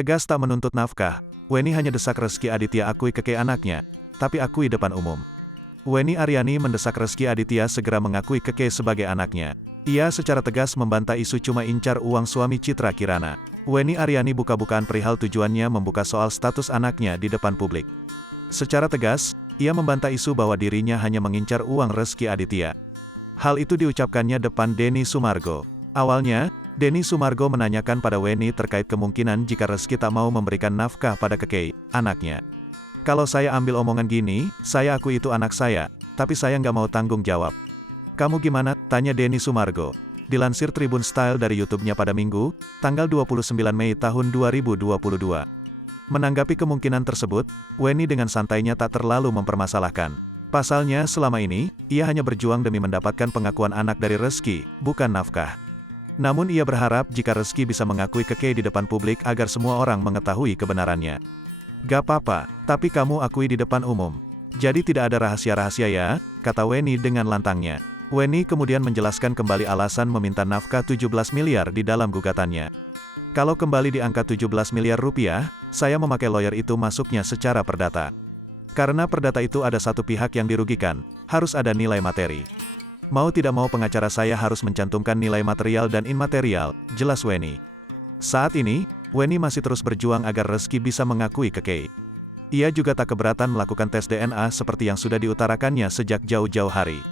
Tegas tak menuntut nafkah, Weni hanya desak Rezky Aditya akui kekei anaknya, tapi akui depan umum. Weni Aryani mendesak Rezky Aditya segera mengakui kekei sebagai anaknya. Ia secara tegas membantah isu cuma incar uang suami Citra Kirana. Weni Aryani buka-bukaan perihal tujuannya membuka soal status anaknya di depan publik. Secara tegas, ia membantah isu bahwa dirinya hanya mengincar uang Rezky Aditya. Hal itu diucapkannya depan Denny Sumargo. Awalnya, Denny Sumargo menanyakan pada Weni terkait kemungkinan jika Rezky tak mau memberikan nafkah pada kekei, anaknya. Kalau saya ambil omongan gini, saya akui itu anak saya, tapi saya nggak mau tanggung jawab. Kamu gimana? Tanya Denny Sumargo. Dilansir Tribun Style dari YouTube-nya pada Minggu, tanggal 29 Mei tahun 2022. Menanggapi kemungkinan tersebut, Weni dengan santainya tak terlalu mempermasalahkan. Pasalnya selama ini, ia hanya berjuang demi mendapatkan pengakuan anak dari Rezky, bukan nafkah. Namun ia berharap jika Rezky bisa mengakui kekei di depan publik agar semua orang mengetahui kebenarannya. Gak apa-apa, tapi kamu akui di depan umum. Jadi tidak ada rahasia-rahasia ya, kata Weni dengan lantangnya. Weni kemudian menjelaskan kembali alasan meminta nafkah 17 miliar di dalam gugatannya. Kalau kembali di angka 17 miliar rupiah, saya memakai lawyer itu masuknya secara perdata. Karena perdata itu ada satu pihak yang dirugikan, harus ada nilai materi. Mau tidak mau pengacara saya harus mencantumkan nilai material dan imaterial, jelas Weni. Saat ini, Weni masih terus berjuang agar Rezky bisa mengakui kekei. Ia juga tak keberatan melakukan tes DNA seperti yang sudah diutarakannya sejak jauh-jauh hari.